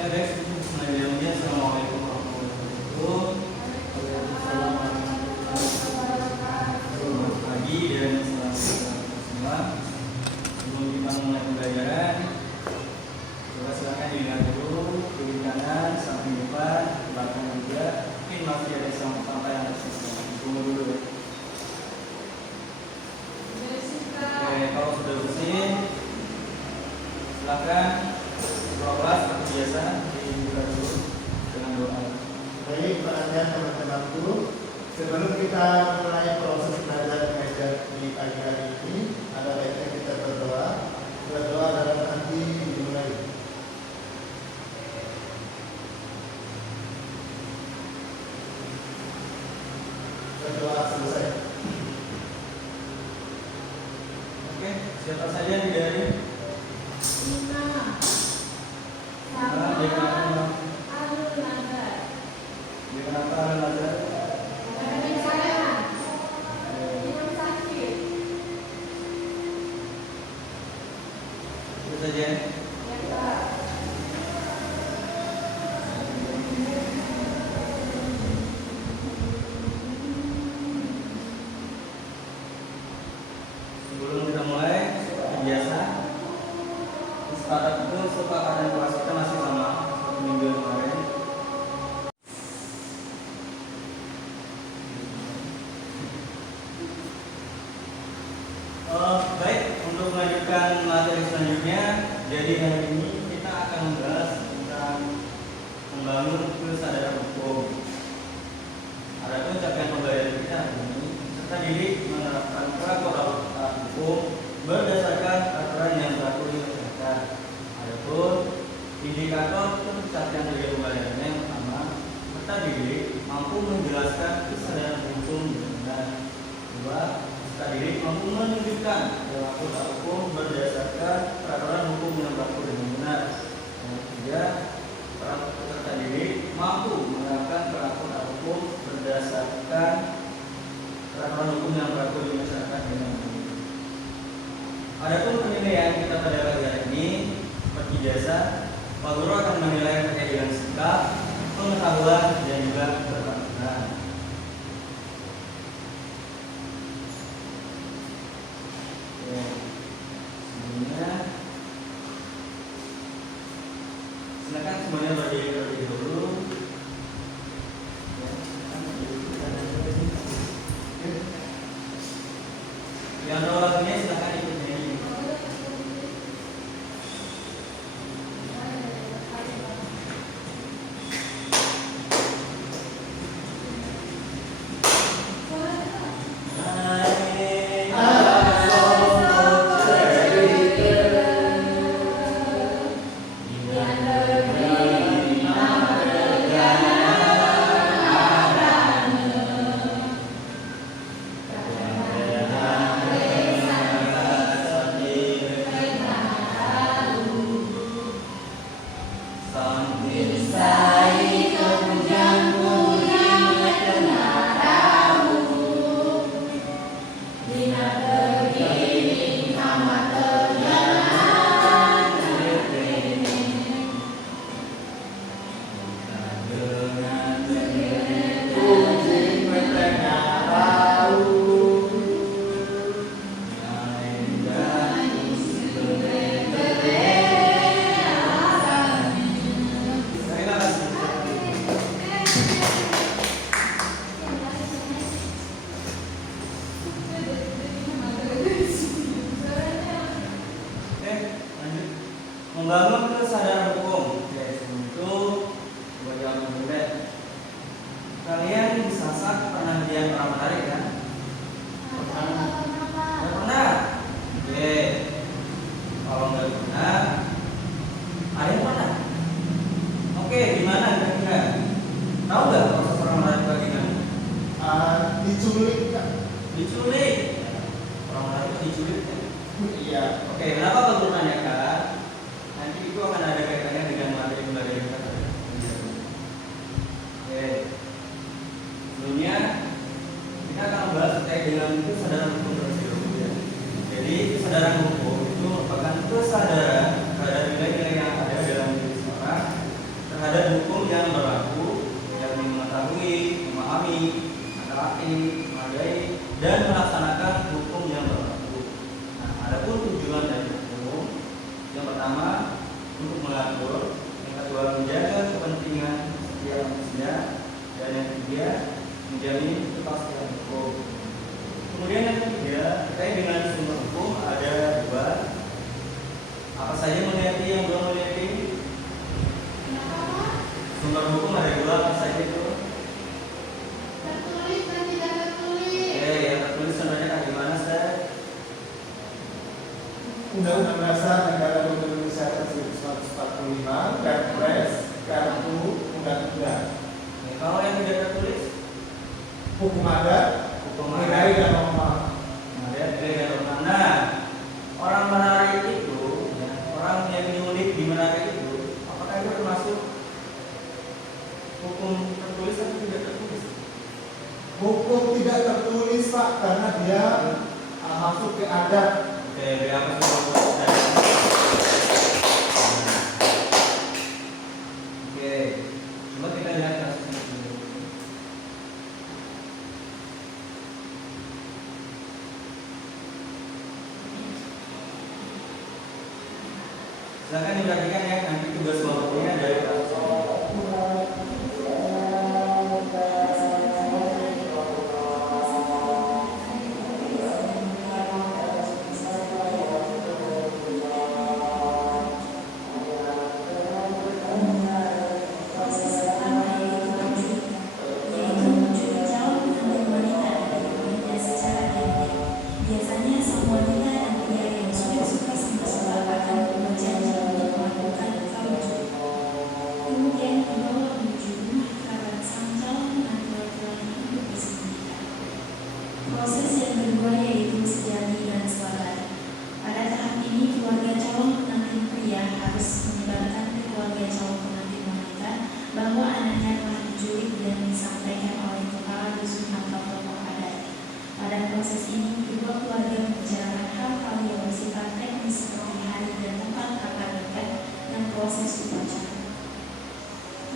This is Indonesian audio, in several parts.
Next, selanjutnya Assalamualaikum warahmatullahi wabarakatuh. Selamat pagi dan selamat semua. Sebelum kita mulai pembelajaran, coba silakan dilihat dulu kiri kanan, samping depan, belakang juga. Mungkin masih ada sampah yang tersisa. Tunggu dulu ya. Oke, kalau sudah bersih, silakan. Kelas seperti biasa dibuka dulu dengan doa. Baik, perhatian teman-temanku. Sebelum kita mulai proses belajar mengajar di pagi hari ini, ada baiknya kita berdoa. Berdoa dalam hati dimulai. Berdoa selesai. Oke, siapa saja di dari? Sebelum kita mulai, seperti biasa, kesepakatan kelas kita masih sama seperti minggu kemarin. Baik, untuk melanjutkan materi selanjutnya, jadi hari ini kita akan membahas tentang membangun kesadaran hukum. Adapun capaian pembelajaran kita hari ini, serta didik menerapkan peraturan hukum berdasarkan aturan yang berlaku di masyarakat. Adapun indikator pencapaian dari pembelajarannya yang pertama, serta didik mampu menjelaskan kesadaran hukum dengan benar. Dua, peserta didik mampu menunjukkan perilaku hukum berdasarkan peraturan hukum yang berlaku dengan benar. Yang ketiga, peserta didik mampu menerapkan peraturan hukum berdasarkan peraturan hukum yang berlaku di masyarakat dengan benar. Adapun penilaian kita pada pagi hari ini, seperti biasa, Pak Guru akan menilai terkait dengan sikap, pengetahuan, dan juga keterampilan. Sebelumnya, silakan semuanya berdiri dulu. Yang tahu lagunya silakan ikut nyanyi. Membangun kesadaran hukum. Oke, sebelum itu coba jawab dulu. Kalian di Sasak pernah lihat orang menarik kan? Nggak pernah? Oke. Kalau nggak pernah, ada yang pernah? Oke, gimana kira-kira? Tahu nggak proses orang menarik bagaimana? Diculik, Kak. Diculik. Orang menarik diculik kan? Iya. Oke, kenapa Pak Guru nanyakan? Nanti itu akan ada kaitannya dengan materi pembelajaran kita. Oke. Sebelumnya kita akan membahas terkait dengan kesadaran hukum terlebih dahulu ya. Jadi kesadaran hukum itu merupakan kesadaran terhadap nilai-nilai yang ada dalam diri seseorang tujuan dari hukum. Yang pertama, untuk mengatur. Yang kedua, menjaga kepentingan setiap manusia. Dan yang ketiga, menjamin kepastian hukum. Kemudian yang ketiga, terkait dengan sumber hukum ada dua. Apa saja Mulyati yang belum Mulyati? Sumber hukum ada dua, apa saja itu? Tertulis dan tidak tertulis. Oke, yang tertulis contohnya kayak gimana, Ustaz? Undang-Undang Dasar Negara Republik Indonesia tahun 1945, Perpres, Kartu Undang-Undang. Ya, kalau yang tidak tertulis, Hukum adat, hukum nilai dan norma. ada nilai dan norma. Nah, orang menarik itu, ya, orang yang nyulik di menarik itu, apakah itu termasuk hukum tertulis atau tidak tertulis? Hukum tidak tertulis Pak, karena dia masuk ke adat. Oke, berapa sumber hukum? Oke, coba kita lihat kasus ini dulu. Silakan diperhatikan ya, nanti tugas kelompoknya dari kasus ini. Biasanya sang wanita dan pria yang sudah suka sama suka akan berjanji untuk melakukan kauju. Kemudian dibawa menuju rumah kerabat sang calon menantu laki-laki untuk disembunyikan. Proses yang kedua yaitu sejati dan selamat. Pada tahap ini keluarga calon pengantin pria harus menyebarkan ke keluarga calon pengantin wanita bahwa anaknya telah diculik dan disampaikan oleh kepala dusun atau tokoh adat. Pada proses ini, kedua keluarga membicarakan hal-hal yang bersifat teknis seperti hari dan tempat akad nikah dan proses upacara.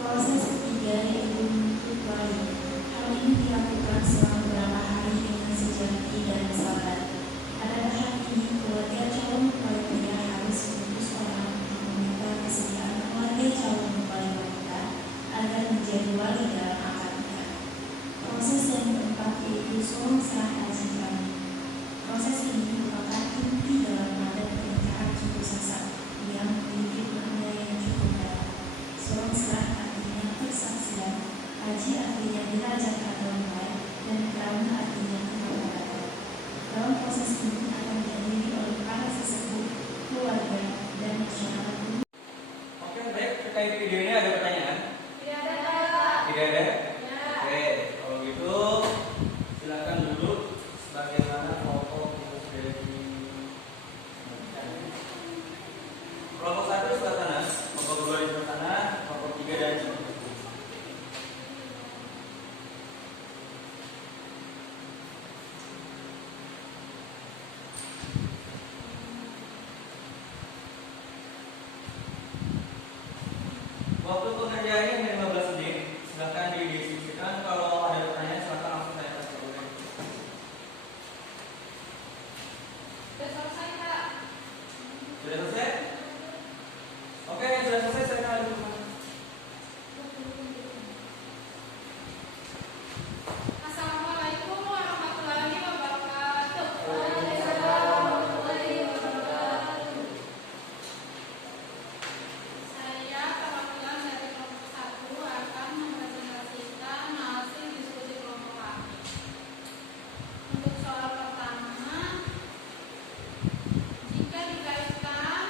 Proses ketiga yaitu menuntut wali. Hal ini dilakukan selama beberapa hari dengan sejati dan sabar. Pada tahap ini, keluarga calon mempelai pria harus memutus orang untuk meminta kesediaan keluarga calon mempelai wanita agar menjadi wali dalam akad nikah. Proses yang keempat yaitu soal serah haji kami. Proses ini merupakan inti dalam adat pernikahan suku Sasak yang memiliki makna yang cukup dalam. Soal serah artinya persaksian, haji artinya dirajak atau nilai, dan kerana artinya kekerabatan. Dalam proses ini akan dihadiri oleh para sesepuh, keluarga, dan masyarakat umum. Oke, baik. Terkait video ini ada pertanyaan? Tidak ada, Pak. Tidak ada? Ya. Oke, kalau gitu silakan duduk sebagaimana kelompok itu sudah di kelompok 1 sebelah sana, kelompok 2 di sebelah sana, kelompok 3 dan 4. Waktu pengerjaannya 15 menit. Silahkan didiskusikan. Kalau ada pertanyaan silahkan langsung tanya ke saya. Sudah selesai, Pak. Sudah selesai? Oke, sudah selesai. Saya akan lanjutkan. Assalamualaikum warahmatullahi wabarakatuh. Saya perwakilan dari kelompok 1 akan mempresentasikan hasil diskusi kelompok kami. Untuk soal pertama, jika dikaitkan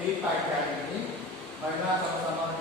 di pagi hari ini, marilah sama-sama